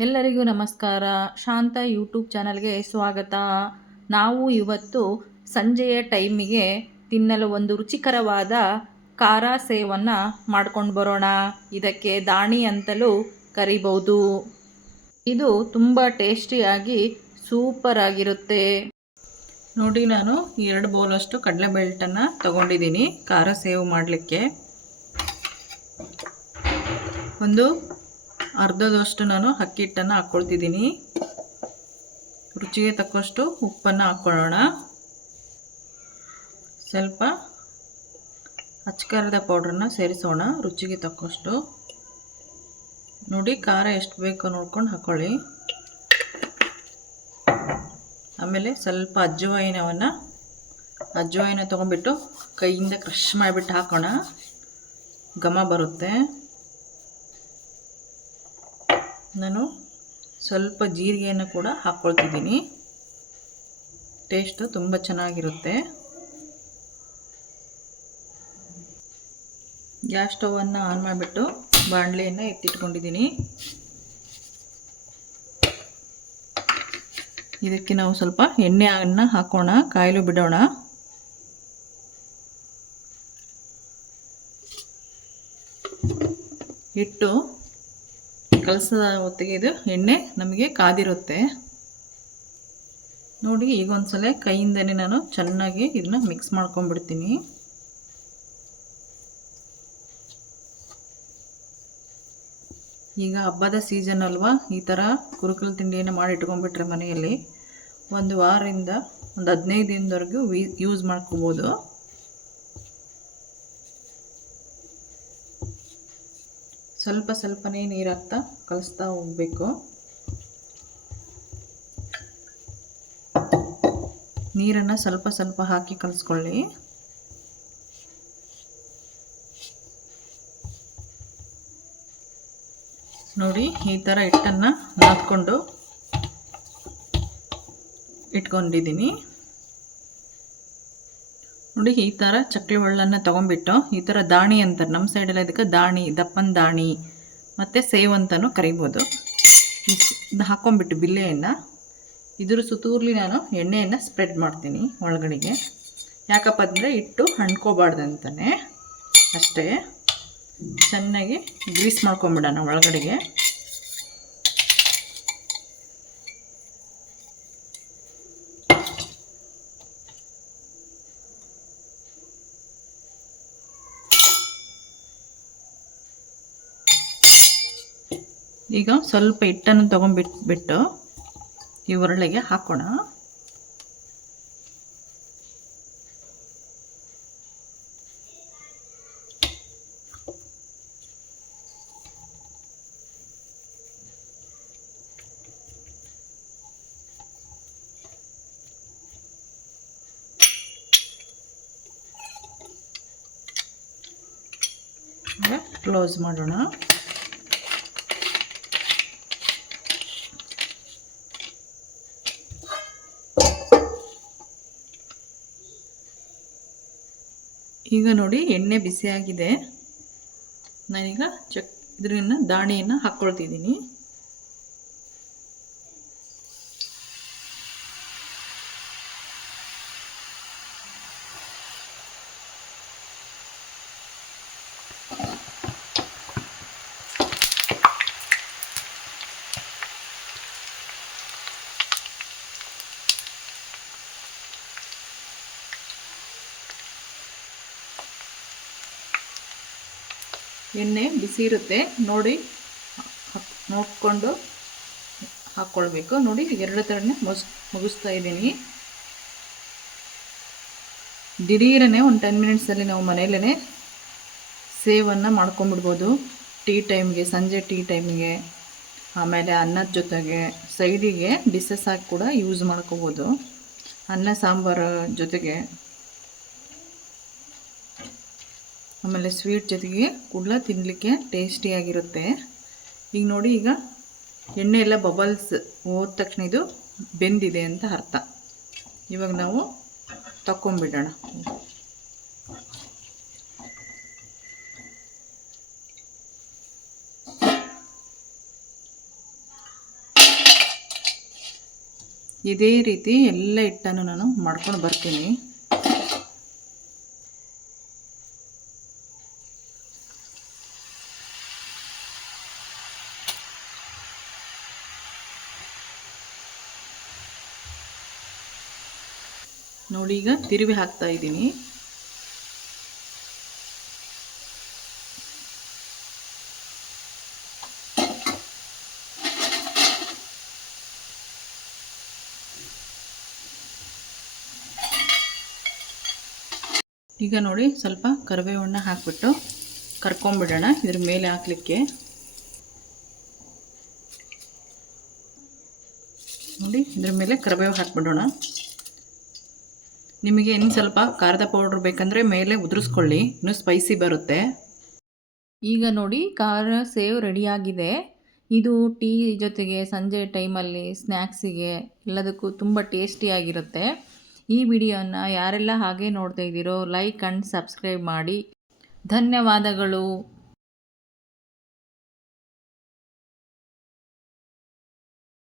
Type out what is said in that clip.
ಎಲ್ಲರಿಗೂ ನಮಸ್ಕಾರ. ಶಾಂತ ಯೂಟ್ಯೂಬ್ ಚಾನಲ್ಗೆ ಸ್ವಾಗತ. ನಾವು ಇವತ್ತು ಸಂಜೆಯ ಟೈಮಿಗೆ ತಿನ್ನಲು ಒಂದು ರುಚಿಕರವಾದ ಖಾರ ಸೇವನ್ನು ಮಾಡ್ಕೊಂಡು ಬರೋಣ. ಇದಕ್ಕೆ ದಾಣಿ ಅಂತಲೂ ಕರಿಬಹುದು. ಇದು ತುಂಬ ಟೇಸ್ಟಿಯಾಗಿ ಸೂಪರ್ ಆಗಿರುತ್ತೆ. ನೋಡಿ, ನಾನು 2 ಬೌಲಷ್ಟು ಕಡಲೆಬೇಳೆ ಹಿಟ್ಟನ್ನು ತಗೊಂಡಿದ್ದೀನಿ ಖಾರ ಸೇವ್ ಮಾಡಲಿಕ್ಕೆ. ಒಂದು ಅರ್ಧದಷ್ಟು ನಾನು ಅಕ್ಕಿ ಹಿಟ್ಟನ್ನು ಹಾಕ್ಕೊಳ್ತಿದ್ದೀನಿ. ರುಚಿಗೆ ತಕ್ಕಷ್ಟು ಉಪ್ಪನ್ನು ಹಾಕ್ಕೊಳ್ಳೋಣ. ಸ್ವಲ್ಪ ಅಚ್ಚಕಾರದ ಪೌಡ್ರನ್ನ ಸೇರಿಸೋಣ ರುಚಿಗೆ ತಕ್ಕಷ್ಟು. ನೋಡಿ, ಖಾರ ಎಷ್ಟು ಬೇಕೋ ನೋಡ್ಕೊಂಡು ಹಾಕ್ಕೊಳ್ಳಿ. ಆಮೇಲೆ ಸ್ವಲ್ಪ ಅಜ್ವಾಯಿನ ತೊಗೊಂಡ್ಬಿಟ್ಟು ಕೈಯಿಂದ ಕ್ರಷ್ ಮಾಡಿಬಿಟ್ಟು ಹಾಕೋಣ. ಘಮ ಬರುತ್ತೆ. ನಾನು ಸ್ವಲ್ಪ ಜೀರಿಗೆಯನ್ನು ಕೂಡ ಹಾಕ್ಕೊಳ್ತಿದ್ದೀನಿ. ಟೇಸ್ಟು ತುಂಬ ಚೆನ್ನಾಗಿರುತ್ತೆ. ಗ್ಯಾಸ್ ಸ್ಟವನ್ನು ಆನ್ ಮಾಡಿಬಿಟ್ಟು ಬಾಣಲೆಯನ್ನು ಎತ್ತಿಟ್ಕೊಂಡಿದ್ದೀನಿ. ಇದಕ್ಕೆ ನಾವು ಸ್ವಲ್ಪ ಎಣ್ಣೆಯನ್ನು ಹಾಕೋಣ, ಕಾಯಲು ಬಿಡೋಣ. ಹಿಟ್ಟು ಕಲಸದ ಹೊತ್ತಿಗೆ ಇದು ಎಣ್ಣೆ ನಮಗೆ ಕಾದಿರುತ್ತೆ. ನೋಡಿ, ಈಗ ಒಂದ್ಸಲ ಕೈಯಿಂದನೇ ನಾನು ಚೆನ್ನಾಗಿ ಇದನ್ನ ಮಿಕ್ಸ್ ಮಾಡ್ಕೊಂಡ್ಬಿಡ್ತೀನಿ. ಈಗ ಹಬ್ಬದ ಸೀಸನ್ ಅಲ್ವಾ, ಈ ಥರ ಕುರುಕಲು ತಿಂಡಿಯನ್ನು ಮಾಡಿ ಇಟ್ಕೊಂಡ್ಬಿಟ್ರೆ ಮನೆಯಲ್ಲಿ ಒಂದು ವಾರದಿಂದ ಒಂದು 15 ದಿನದವರೆಗೂ ಯೂಸ್ ಮಾಡ್ಕೋಬೋದು. ಸ್ವಲ್ಪ ಸ್ವಲ್ಪನೇ ನೀರು ಹಾಕ್ತಾ ಕಲಿಸ್ತಾ ಹೋಗಬೇಕು. ನೀರನ್ನು ಸ್ವಲ್ಪ ಸ್ವಲ್ಪ ಹಾಕಿ ಕಲಿಸ್ಕೊಳ್ಳಿ. ನೋಡಿ, ಈ ಥರ ಹಿಟ್ಟನ್ನು ನಾದ್ಕೊಂಡು ಇಟ್ಕೊಂಡಿದ್ದೀನಿ. ನೋಡಿ, ಈ ಥರ ಚಕ್ಲಿ ಒಳ್ಳನ್ನು ತೊಗೊಂಡ್ಬಿಟ್ಟು ಈ ಥರ ದಾಣಿ ಅಂತಾರೆ ನಮ್ಮ ಸೈಡೆಲ್ಲ, ಇದಕ್ಕೆ ದಾಣಿ, ದಪ್ಪನ ದಾಣಿ ಮತ್ತು ಸೇವ್ ಅಂತಲೂ ಕರಿಬೋದು. ಇದು ಹಾಕ್ಕೊಂಬಿಟ್ಟು ಬಿಲ್ಲೆಯನ್ನು ಇದ್ರ ಸುತ್ತೂರ್ಲಿ ನಾನು ಎಣ್ಣೆಯನ್ನು ಸ್ಪ್ರೆಡ್ ಮಾಡ್ತೀನಿ ಒಳಗಡೆಗೆ. ಯಾಕಪ್ಪ ಅಂದರೆ ಹಿಟ್ಟು ಅಂಟ್ಕೋಬಾರ್ದಂತಾನೆ ಅಷ್ಟೇ. ಚೆನ್ನಾಗಿ ಗ್ರೀಸ್ ಮಾಡ್ಕೊಂಬಿಡೋಣ ಒಳಗಡೆಗೆ. ಈಗ ಸ್ವಲ್ಪ ಹಿಟ್ಟನ್ನು ತೊಗೊಂಡ್ಬಿಟ್ಟು ಈ ಉರುಳೆಗೆ ಹಾಕೋಣ. ಕ್ಲೋಸ್ ಮಾಡೋಣ. ಈಗ ನೋಡಿ, ಎಣ್ಣೆ ಬಿಸಿಯಾಗಿದೆ. ನಾನೀಗ ಇದನ್ನ ದಾಣಿಯನ್ನು ಹಾಕ್ಕೊಳ್ತಿದ್ದೀನಿ. ಎಣ್ಣೆ ಬಿಸಿ ಇರುತ್ತೆ ನೋಡಿ, ನೋಡಿಕೊಂಡು ಹಾಕ್ಕೊಳ್ಬೇಕು. ನೋಡಿ, 2 ಥರನೇ ಮುಗಿಸ್ತಾ ಇದ್ದೀನಿ. ದಿಢೀರನೇ ಒಂದು 10 ಮಿನಿಟ್ಸಲ್ಲಿ ನಾವು ಮನೆಯಲ್ಲೇ ಸೇವನ್ನು ಮಾಡ್ಕೊಂಬಿಡ್ಬೋದು. ಟೀ ಟೈಮ್ಗೆ, ಸಂಜೆ ಟೀ ಟೈಮ್ಗೆ, ಆಮೇಲೆ ಅನ್ನದ ಜೊತೆಗೆ ಸೈಡಿಗೆ ಡಿಸಸ್ ಹಾಕಿ ಕೂಡ ಯೂಸ್ ಮಾಡ್ಕೋಬೋದು. ಅನ್ನ ಸಾಂಬಾರು ಜೊತೆಗೆ, ಆಮೇಲೆ ಸ್ವೀಟ್ ಜೊತೆಗೆ ಕೂಡ ತಿನ್ನಲಿಕ್ಕೆ ಟೇಸ್ಟಿಯಾಗಿರುತ್ತೆ. ಈಗ ನೋಡಿ, ಈಗ ಎಣ್ಣೆ ಎಲ್ಲ ಬಬಲ್ಸ್ ಹೋದ ತಕ್ಷಣ ಇದು ಬೆಂದಿದೆ ಅಂತ ಅರ್ಥ. ಇವಾಗ ನಾವು ತಕ್ಕೊಂಬಿಡೋಣ. ಇದೇ ರೀತಿ ಎಲ್ಲ ಹಿಟ್ಟನ್ನು ನಾನು ಮಾಡ್ಕೊಂಡು ಬರ್ತೀನಿ. ನೋಡಿ ಈಗ ತಿರುವಿ ಹಾಕ್ತಾ ಇದ್ದೀನಿ. ಈಗ ನೋಡಿ ಸ್ವಲ್ಪ ಕರಿಬೇವನ್ನ ಹಾಕಿಬಿಟ್ಟು ಕರ್ಕೊಂಬಿಡೋಣ ಇದ್ರ ಮೇಲೆ ಹಾಕಲಿಕ್ಕೆ. ನೋಡಿ ಇದ್ರ ಮೇಲೆ ಕರಿಬೇವು ಹಾಕ್ಬಿಡೋಣ. ನಿಮಗೆ ಇನ್ನು ಸ್ವಲ್ಪ ಖಾರದ ಪೌಡ್ರ್ ಬೇಕಂದರೆ ಮೇಲೆ ಉದುರಿಸ್ಕೊಳ್ಳಿ, ಇನ್ನೂ ಸ್ಪೈಸಿ ಬರುತ್ತೆ. ಈಗ ನೋಡಿ ಖಾರ ಸೇವ್ ರೆಡಿಯಾಗಿದೆ. ಇದು ಟೀ ಜೊತೆಗೆ ಸಂಜೆ ಟೈಮಲ್ಲಿ ಸ್ನ್ಯಾಕ್ಸಿಗೆ ಎಲ್ಲದಕ್ಕೂ ತುಂಬ ಟೇಸ್ಟಿಯಾಗಿರುತ್ತೆ. ಈ ವಿಡಿಯೋನ ಯಾರೆಲ್ಲ ಹಾಗೆ ನೋಡ್ತಾ ಇದ್ದೀರೋ ಲೈಕ್ ಆ್ಯಂಡ್ ಸಬ್ಸ್ಕ್ರೈಬ್ ಮಾಡಿ. ಧನ್ಯವಾದಗಳು.